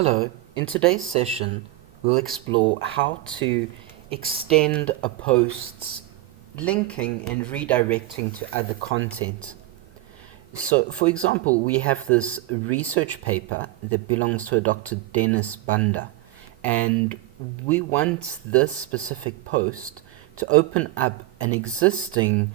Hello, in today's session we'll explore how to extend a post's linking and redirecting to other content. So for example, we have this research paper that belongs to a Dr. Dennis Banda, and we want this specific post to open up an existing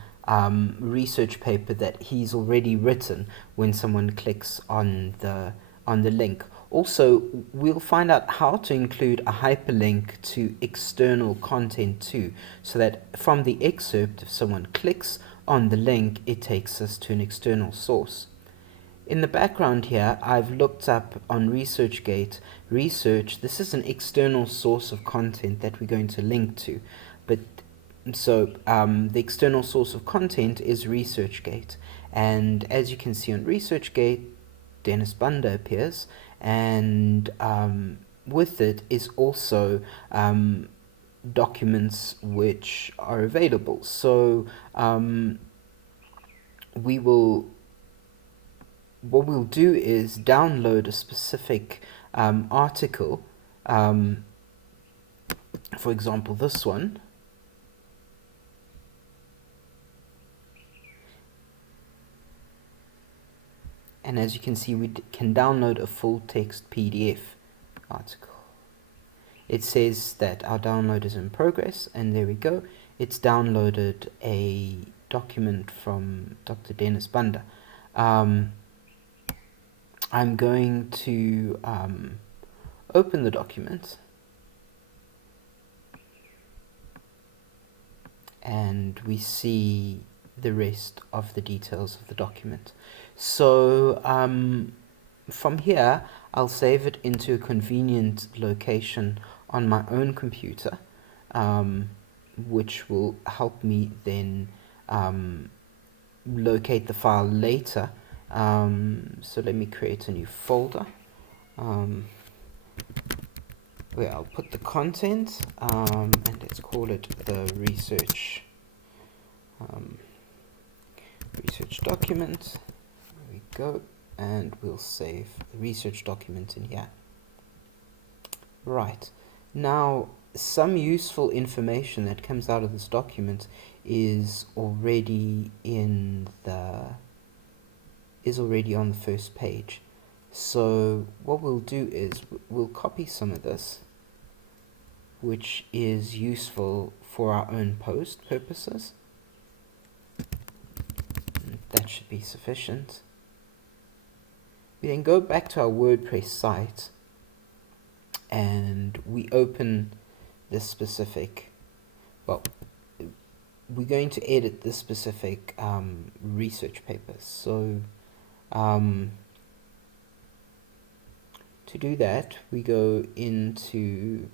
research paper that he's already written when someone clicks on the link. Also, we'll find out how to include a hyperlink to external content too, so that from the excerpt, if someone clicks on the link, it takes us to an external source. In the background here, I've looked up on ResearchGate research. This is an external source of content that we're going to link to. But so the external source of content is ResearchGate. And as you can see on ResearchGate, Dennis Banda appears, and with it is also documents which are available. So what we'll do is download a specific article, for example this one, and as you can see we can download a full text PDF article. It says that our download is in progress, and there we go, it's downloaded a document from Dr. Dennis Banda. I'm going to open the document, and we see the rest of the details of the document. So from here I'll save it into a convenient location on my own computer, which will help me then locate the file later. So let me create a new folder where I'll put the content, and let's call it the research document. There we go, and we'll save the research document in here. Right, now some useful information that comes out of this document is already on the first page. So what we'll do is we'll copy some of this, which is useful for our own post purposes. That should be sufficient. We then go back to our WordPress site and we open this specific, well, we're going to edit this specific research paper. So to do that, we go into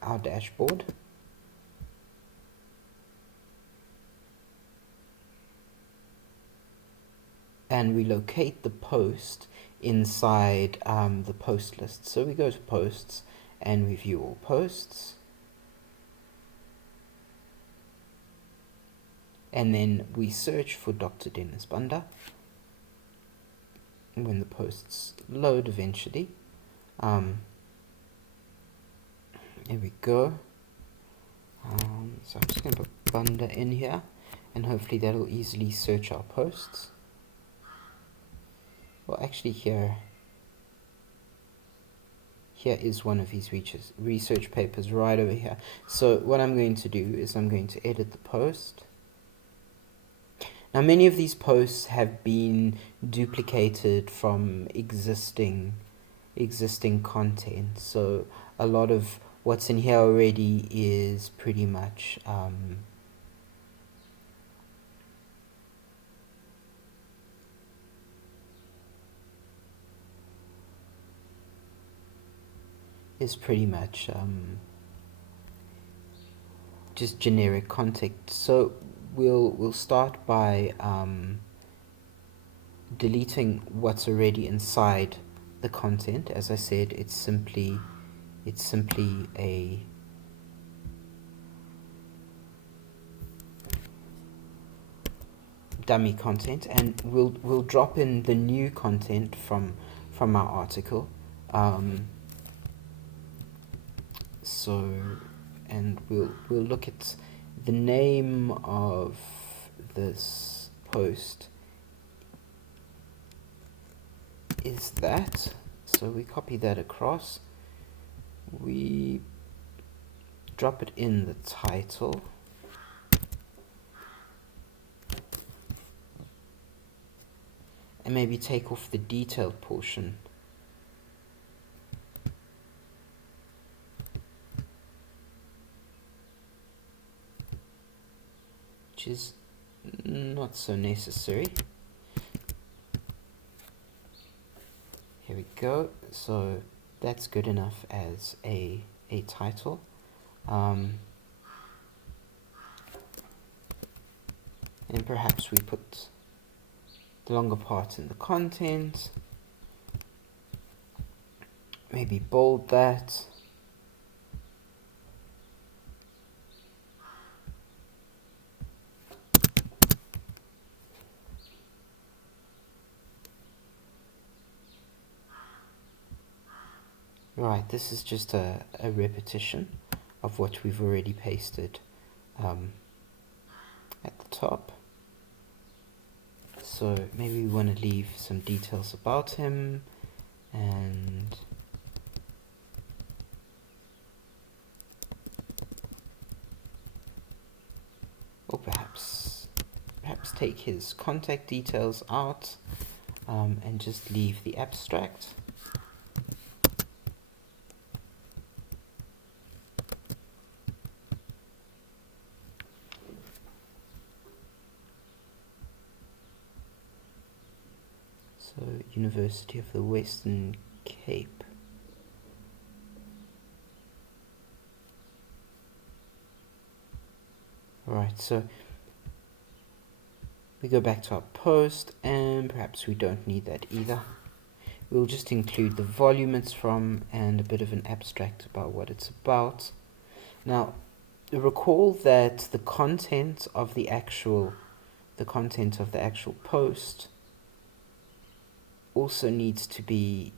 our dashboard, and we locate the post inside the post list. So we go to posts and we view all posts, and then we search for Dr. Dennis Banda. When the posts load eventually, there we go. So I'm just going to put Banda in here, and hopefully that'll easily search our posts. Well, actually here is one of these research papers right over here. So what I'm going to do is I'm going to edit the post. Now many of these posts have been duplicated from existing content, so a lot of what's in here already is pretty much just generic content. So we'll start by deleting what's already inside the content. As I said, it's simply a dummy content, and we'll drop in the new content from our article. So, and we'll look at the name of this post is that. So we copy that across. We drop it in the title. And maybe take off the detailed portion. Which is not so necessary. Here we go. So that's good enough as a title. And perhaps we put the longer part in the content. Maybe bold that. Right, this is just a repetition of what we've already pasted at the top. So maybe we want to leave some details about him, and or perhaps take his contact details out, and just leave the abstract. So, University of the Western Cape. Right, so we go back to our post, and perhaps we don't need that either. We'll just include the volume it's from and a bit of an abstract about what it's about. Now, recall that the content of the actual post also needs to be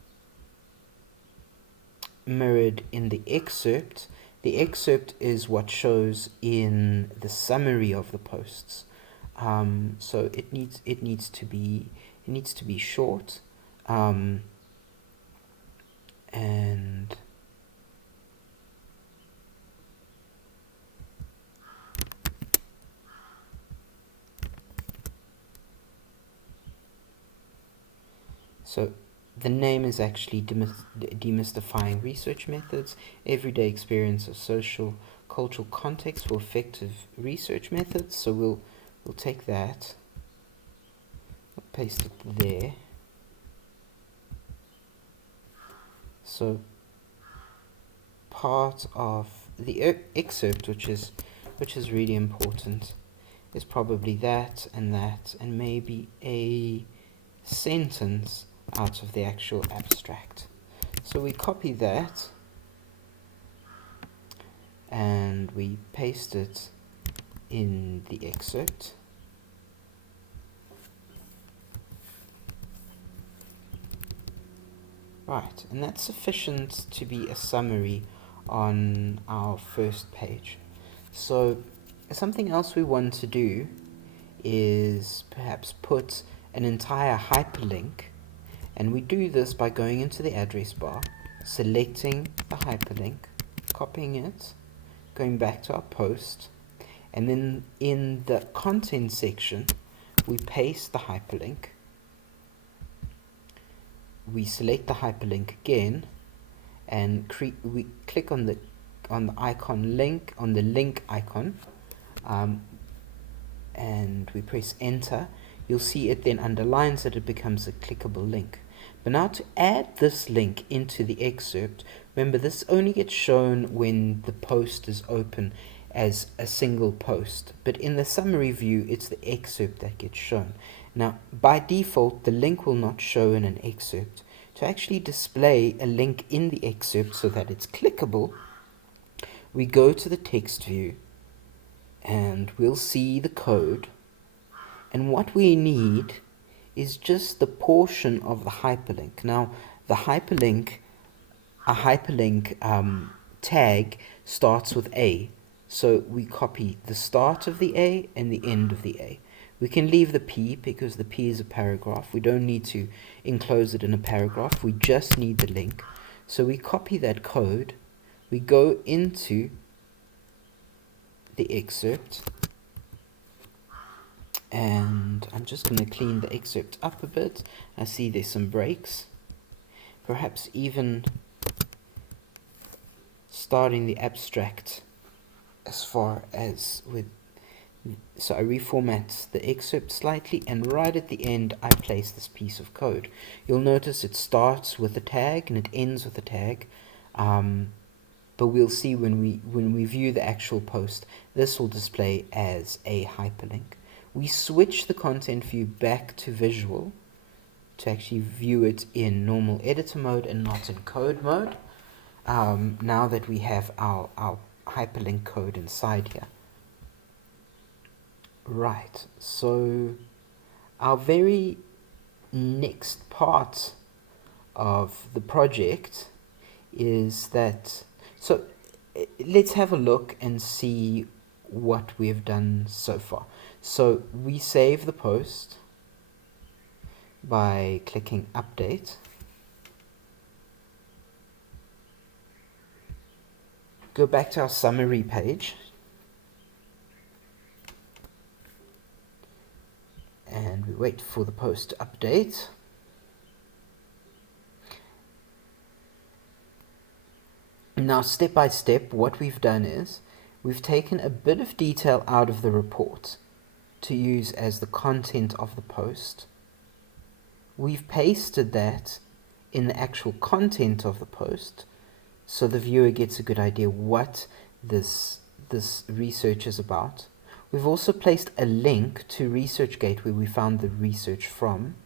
mirrored in the excerpt. The excerpt is what shows in the summary of the posts. So it needs to be short, and so the name is actually demystifying research methods, everyday experience of social cultural context for effective research methods. So we'll take that, we'll paste it there. So part of the excerpt, which is really important, is probably that, and maybe a sentence out of the actual abstract. So we copy that and we paste it in the excerpt. Right, and that's sufficient to be a summary on our first page. So something else we want to do is perhaps put an entire hyperlink, and we do this by going into the address bar, selecting the hyperlink, copying it, going back to our post, and then in the content section we paste the hyperlink. We select the hyperlink again, and we click on the icon link, on the link icon, and we press enter. You'll see it then underlines that it becomes a clickable link. But now to add this link into the excerpt, remember this only gets shown when the post is open as a single post, but in the summary view it's the excerpt that gets shown. Now by default the link will not show in an excerpt. To actually display a link in the excerpt so that it's clickable, we go to the text view and we'll see the code, and what we need is just the portion of the hyperlink. Now the hyperlink, a hyperlink tag starts with A. So we copy the start of the A and the end of the A. We can leave the P because the P is a paragraph. We don't need to enclose it in a paragraph. We just need the link. So we copy that code. We go into the excerpt. And I'm just going to clean the excerpt up a bit. I see there's some breaks. Perhaps even starting the abstract as far as with, so I reformat the excerpt slightly, and right at the end I place this piece of code. You'll notice it starts with a tag and it ends with a tag, but we'll see when we view the actual post, this will display as a hyperlink. We switch the content view back to visual to actually view it in normal editor mode and not in code mode, now that we have our hyperlink code inside here. Right, so our very next part of the project is that, so let's have a look and see what we've done so far. So we save the post by clicking update. Go back to our summary page. And we wait for the post to update. Now, step by step, what we've done is we've taken a bit of detail out of the report to use as the content of the post. We've pasted that in the actual content of the post so the viewer gets a good idea what this research is about. We've also placed a link to ResearchGate where we found the research from.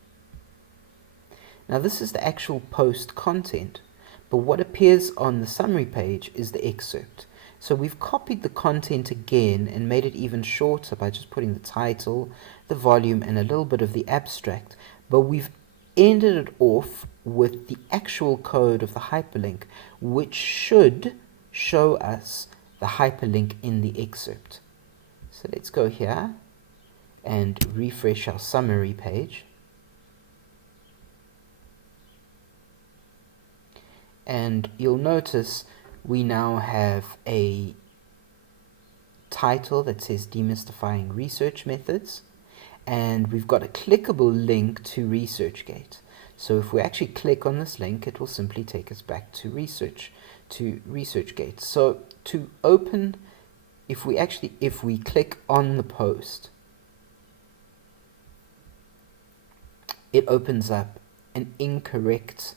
Now this is the actual post content, but what appears on the summary page is the excerpt. So we've copied the content again and made it even shorter by just putting the title, the volume, and a little bit of the abstract, but we've ended it off with the actual code of the hyperlink, which should show us the hyperlink in the excerpt. So let's go here and refresh our summary page. And you'll notice we now have a title that says Demystifying Research Methods, and we've got a clickable link to ResearchGate. So if we actually click on this link, it will simply take us back to ResearchGate. So to open, if we click on the post, it opens up an incorrect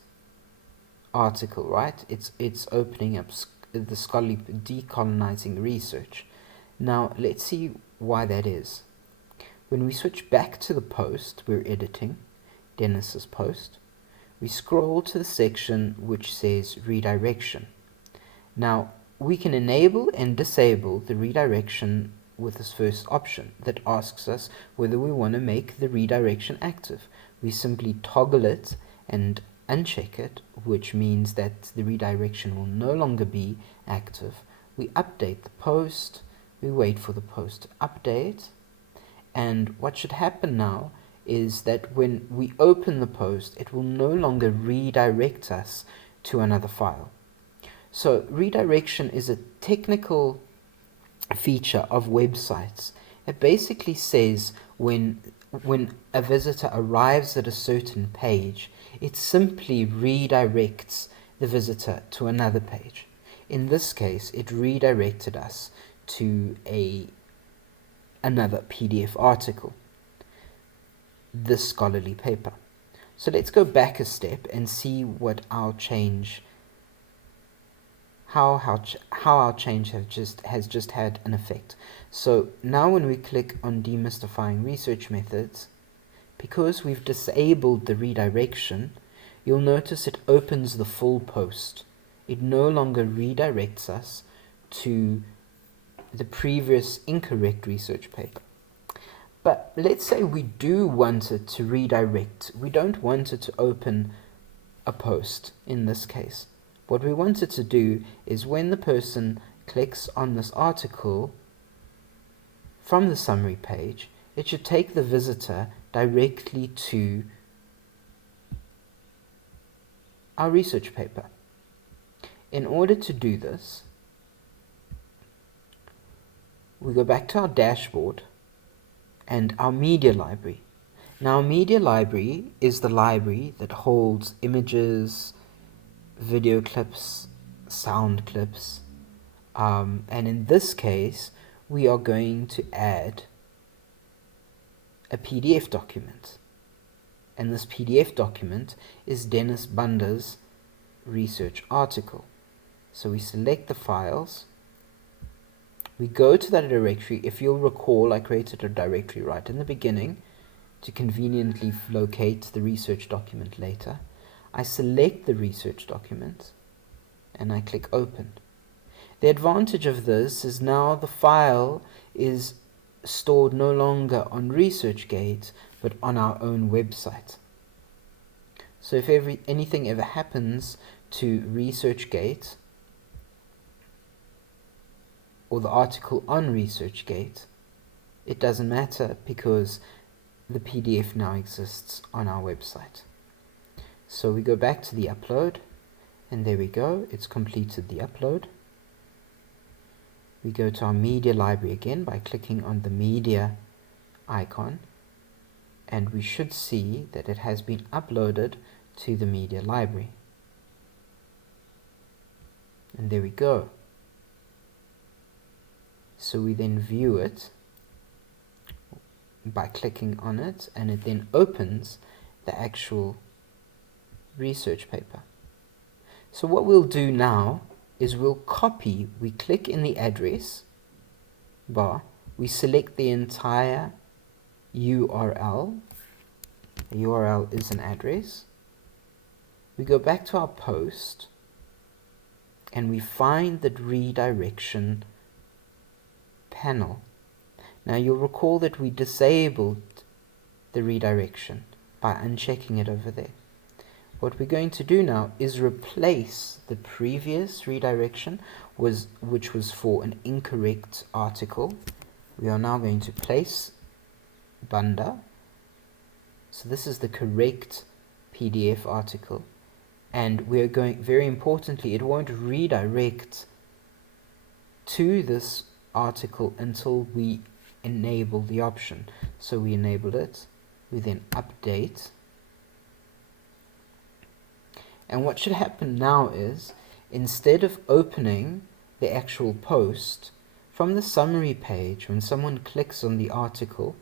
article, right? It's opening up the scholarly decolonizing research. Now let's see why that is. When we switch back to the post we're editing, Dennis's post, we scroll to the section which says redirection. Now we can enable and disable the redirection with this first option that asks us whether we want to make the redirection active. We simply toggle it and uncheck it, which means that the redirection will no longer be active. We update the post, we wait for the post to update, and what should happen now is that when we open the post, it will no longer redirect us to another file. So redirection is a technical feature of websites. It basically says when a visitor arrives at a certain page, it simply redirects the visitor to another page. In this case, it redirected us to another PDF article, this scholarly paper. So let's go back a step and see what our change, how our change has just had an effect. So now when we click on Demystifying Research Methods, because we've disabled the redirection, you'll notice it opens the full post. It no longer redirects us to the previous incorrect research paper. But let's say we do want it to redirect. We don't want it to open a post in this case. What we want it to do is when the person clicks on this article from the summary page, it should take the visitor directly to our research paper. In order to do this, we go back to our dashboard and our media library. Now, our media library is the library that holds images, video clips, sound clips, and in this case, we are going to add a PDF document. And this PDF document is Dennis Bunder's research article. So we select the files, we go to that directory. If you'll recall, I created a directory right in the beginning to conveniently locate the research document later. I select the research document and I click open. The advantage of this is now the file is stored no longer on ResearchGate but on our own website. So if anything ever happens to ResearchGate or the article on ResearchGate, it doesn't matter because the PDF now exists on our website. So we go back to the upload, and there we go, it's completed the upload. We go to our media library again by clicking on the media icon, and we should see that it has been uploaded to the media library. And there we go. So we then view it by clicking on it, and it then opens the actual research paper. So what we'll do now is we click in the address bar, we select the entire URL. The URL is an address. We go back to our post and we find the redirection panel. Now you'll recall that we disabled the redirection by unchecking it over there. What we're going to do now is replace the previous redirection, which was for an incorrect article. We are now going to place Bunder. So this is the correct PDF article. And we're going, very importantly, it won't redirect to this article until we enable the option. So we enable it, we then update. And what should happen now is, instead of opening the actual post, from the summary page, when someone clicks on the article,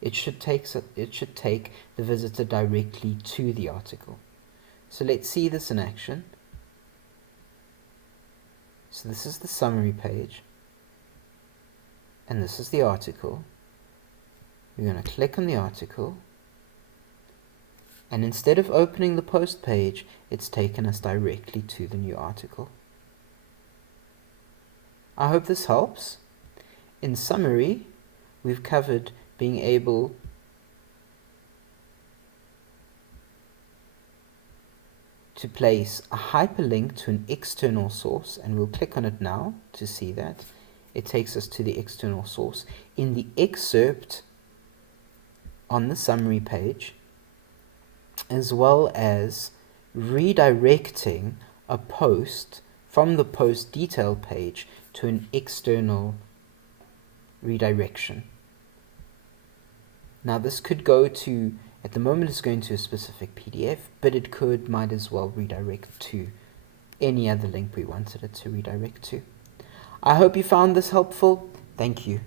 it should take the visitor directly to the article. So let's see this in action. So this is the summary page, and this is the article. We're going to click on the article, and instead of opening the post page, it's taken us directly to the new article. I hope this helps. In summary, we've covered being able to place a hyperlink to an external source, and we'll click on it now to see that. It takes us to the external source. In the excerpt on the summary page, as well as redirecting a post from the post detail page to an external redirection. Now this could go to, at the moment it's going to a specific PDF, but it might as well redirect to any other link we wanted it to redirect to. I hope you found this helpful. Thank you.